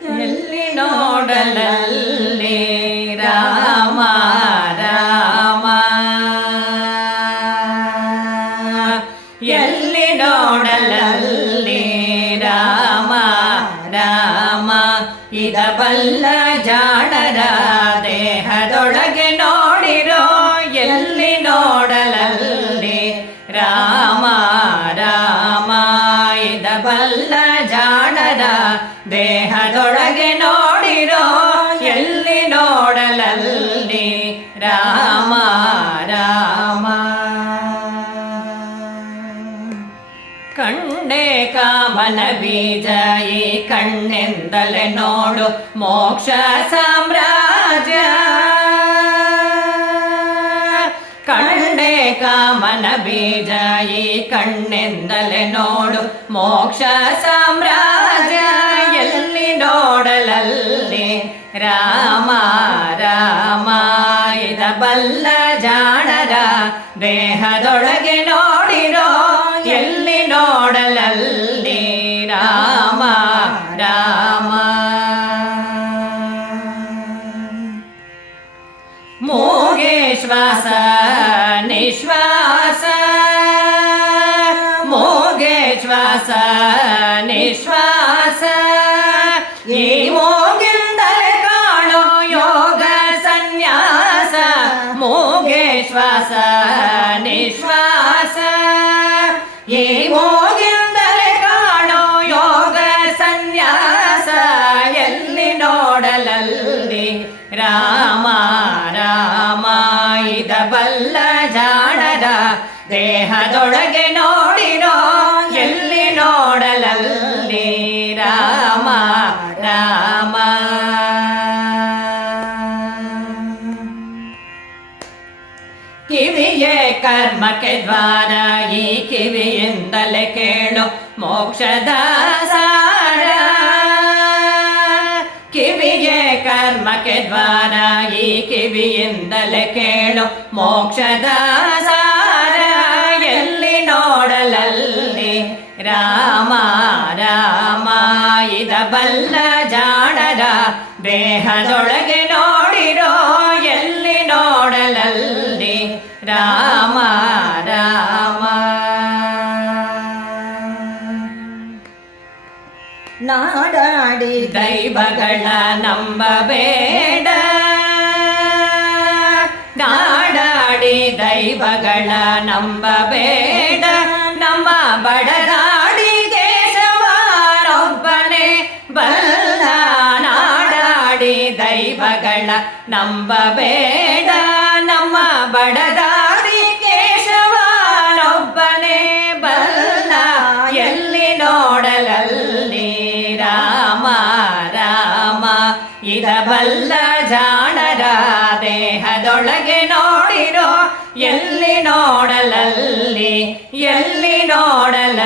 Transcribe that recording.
ಎಲ್ಲಿ ನೋಡಲಲ್ಲಿ ರಾಮ ರಾಮ ಎಲ್ಲಿ ನೋಡಲಲ್ಲಿ ರಾಮ ರಾಮ ಇದ ಬಲ್ಲ ಜಾಣರ ದೇಹದೊಳಗೆ ನೋಡಿರೋ ಎಲ್ಲಿ ನೋಡಲಲ್ಲಿ ರಾಮ ರಾಮ ಇದ ಬಲ್ಲ ಜಾಣರ ದೇಹದೊಳಗೆ ನೋಡಿರೋ ಎಲ್ಲಿ ನೋಡಲಲ್ಲಿ ರಾಮ ರಾಮ ಕಣ್ಣೆ ಕಾಮನ ಬೀಜ ಈ ಕಣ್ಣೆಂದಲೇ ನೋಡು ಮೋಕ್ಷ ಸಾಮ್ರಾಜ್ಯ ಕಣ್ಣೆ ಕಾಮನ ಬೀಜ ಈ ಕಣ್ಣೆಂದಲೇ ನೋಡು ಮೋಕ್ಷ ಸಾಮ್ರಾಜ್ಯ ಎಲ್ಲಿ ನೋಡಲಲ್ಲಿ ರಾಮ ರಾಮ ಇದ ಬಲ್ಲ ಜಾಣರ ದೇಹದೊಳಗೆ ನೋಡಿರೋ ಎಲ್ಲಿ ನೋಡಲಲ್ಲಿ ರಾಮ ರಾಮ ಮೂಗೆ ಶ್ವಾಸ ನಿಶ್ವಾಸ ಮೂಗೆ ಶ್ವಾಸ ನಿಶ್ವಾಸ ಈ ಮೂಗಿಂದಲೇ ಕಾಣೋ ಯೋಗ ಸನ್ಯಾಸ ಮೂಗೆ ಶ್ವಾಸ ನಿಶ್ವಾಸ ಈ ಮೂಗಿಂದಲೇ ಕಾಣೋ ಯೋಗ ಸನ್ಯಾಸ ಎಲ್ಲಿ ನೋಡಲಲ್ಲಿ ರಾಮ ರಾಮ ಇದ ಬಲ್ಲ ಜಾಣರ ದೇಹದೊಳಗೆ ನೋಡಿರೋ ಎಲ್ಲಿ ನೋಡಲಲ್ಲಿ ರಾಮ ರಾಮ ಕಿವಿಯೇ ಕರ್ಮಕ್ಕೆ ದ್ವಾರ ಈ ಕಿವಿಯಿಂದಲೇ ಕೇಳು ಮೋಕ್ಷದ ಸಾರ ಕಿವಿಯೇ ಕರ್ಮಕ್ಕೆ ದ್ವಾರ ಈ ಕಿವಿಯಿಂದಲೇ ಕೇಳು ಮೋಕ್ಷದ ಸಾರ ಎಲ್ಲಿ ನೋಡಲಲ್ಲಿ ರಾಮ ರಾಮ ಇದ ಬಲ್ಲ ಜಾಣರ ದೇಹದೊಳಗೆ ನೋಡಿರೋ ಎಲ್ಲಿ ನೋಡಲಲ್ಲಿ ರಾಮ ರಾಮ ನಾಡಾಡಿ ದೈವಗಳ ನಂಬಬೇಡ ನಾಡಾಡಿ ದೈವಗಳ ನಂಬಬೇಡ ನಮ್ಮ ಬಡದಾಡಿ ಕೇಶವನೊಬ್ಬನೇ ಬಲ್ಲ ನಾಡಾಡಿ ದೈವಗಳ ನಂಬಬೇಡ ನಮ್ಮ ಬಡದಾಡಿ ಕೇಶವನೊಬ್ಬನೇ ಬಲ್ಲ ಎಲ್ಲಿ ನೋಡಲಲ್ಲಿ ರಾಮ ರಾಮ ಇದ ಬಲ್ಲ ಜಾಣರ ದೇಹದೊಳಗೆ ನೋಡಿರೋ ಎಲ್ಲಿ ನೋಡಲಲ್ಲಿ ಎಲ್ಲಿ ನೋಡಲ